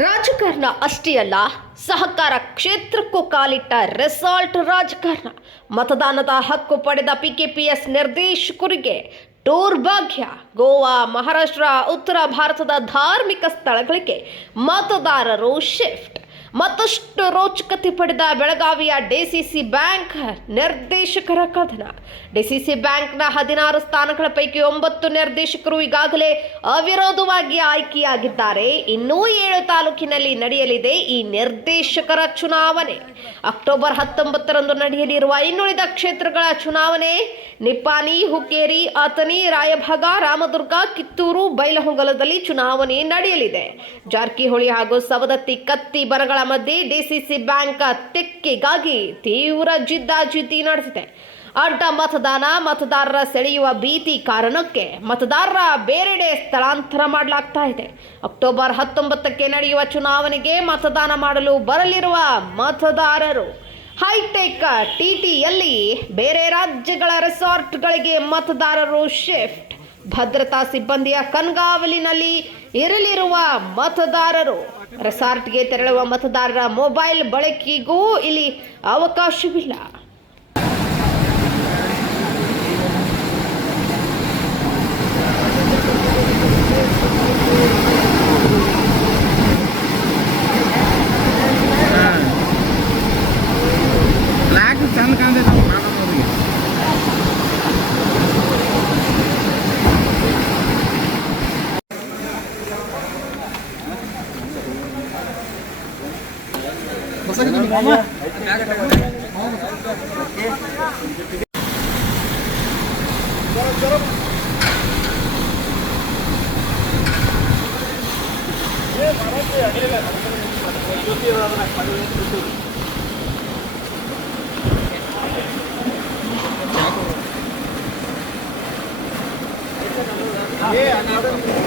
ರಾಜಕಾರಣ ಅಷ್ಟೇ ಅಲ್ಲ, ಸಹಕಾರ ಕ್ಷೇತ್ರಕ್ಕೂ ಕಾಲಿಟ್ಟ ರೆಸಾರ್ಟ್ ರಾಜಕಾರಣ. ಮತದಾನದ ಹಕ್ಕು ಪಡೆದ ಪಿಕೆಪಿಎಸ್ ನಿರ್ದೇಶಕರಿಗೆ ಟೂರ್ ಭಾಗ್ಯ. ಗೋವಾ, ಮಹಾರಾಷ್ಟ್ರ, ಉತ್ತರ ಭಾರತದ ಧಾರ್ಮಿಕ ಸ್ಥಳಗಳಿಗೆ ಮತದಾರರು ಶಿಫ್ಟ್. ಮತ್ತಷ್ಟು ರೋಚಕತೆ ಪಡೆದ ಬೆಳಗಾವಿಯ ಡಿಸಿಸಿ ಬ್ಯಾಂಕ್ ನಿರ್ದೇಶಕರ ಕಥನ. ಡಿಸಿಸಿ ಬ್ಯಾಂಕ್ನ 16 ಸ್ಥಾನಗಳ ಪೈಕಿ 9 ನಿರ್ದೇಶಕರು ಈಗಾಗಲೇ ಅವಿರೋಧವಾಗಿ ಆಯ್ಕೆಯಾಗಿದ್ದಾರೆ. ಇನ್ನೂ 7 ತಾಲೂಕಿನಲ್ಲಿ ನಡೆಯಲಿದೆ ಈ ನಿರ್ದೇಶಕರ ಚುನಾವಣೆ. ಅಕ್ಟೋಬರ್ 19ರಂದು ನಡೆಯಲಿರುವ ಇನ್ನುಳಿದ ಕ್ಷೇತ್ರಗಳ ಚುನಾವಣೆ ನಿಪ್ಪಾಣಿ, ಹುಕ್ಕೇರಿ, ಅಥಣಿ, ರಾಯಭಾಗ, ರಾಮದುರ್ಗ, ಕಿತ್ತೂರು, ಬೈಲಹೊಂಗಲದಲ್ಲಿ ಚುನಾವಣೆ ನಡೆಯಲಿದೆ. ಜಾರಕಿಹೊಳಿ ಹಾಗೂ ಸವದತ್ತಿ ಕತ್ತಿ ಬರಗಳ ಮಧ್ಯೆ ಡಿಸಿಸಿ ಬ್ಯಾಂಕ್ ತೆಕ್ಕೆಗಾಗಿ ತೀವ್ರ ಜಿದ್ದಾಜಿದ್ದಿ ನಡೆಸಿದೆ. ಅಡ್ಡ ಮತದಾರರ ಸೆಳೆಯುವ ಭೀತಿ ಕಾರಣಕ್ಕೆ ಮತದಾರರ ಬೇರೆಡೆ ಸ್ಥಳಾಂತರ ಮಾಡಲಾಗ್ತಾ ಇದೆ. ಅಕ್ಟೋಬರ್ 19ಕ್ಕೆ ನಡೆಯುವ ಚುನಾವಣೆಗೆ ಮತದಾನ ಮಾಡಲು ಬರಲಿರುವ ಮತದಾರರು ಹೈಟೆಕ್ ಟಿಟಿಯಲ್ಲಿ ಬೇರೆ ರಾಜ್ಯಗಳ ರೆಸಾರ್ಟ್ಗಳಿಗೆ ಮತದಾರರು ಶಿಫ್ಟ್. ಭದ್ರತಾ ಸಿಬ್ಬಂದಿಯ ಕಣ್ಗಾವಲಿನಲ್ಲಿ ಇರಲಿರುವ ಮತದಾರರು ರೆಸಾರ್ಟ್ಗೆ ತೆರಳುವ ಮತದಾರರ ಮೊಬೈಲ್ ಬಳಕೆಗೂ ಇಲ್ಲಿ ಅವಕಾಶವಿಲ್ಲ. Yeah,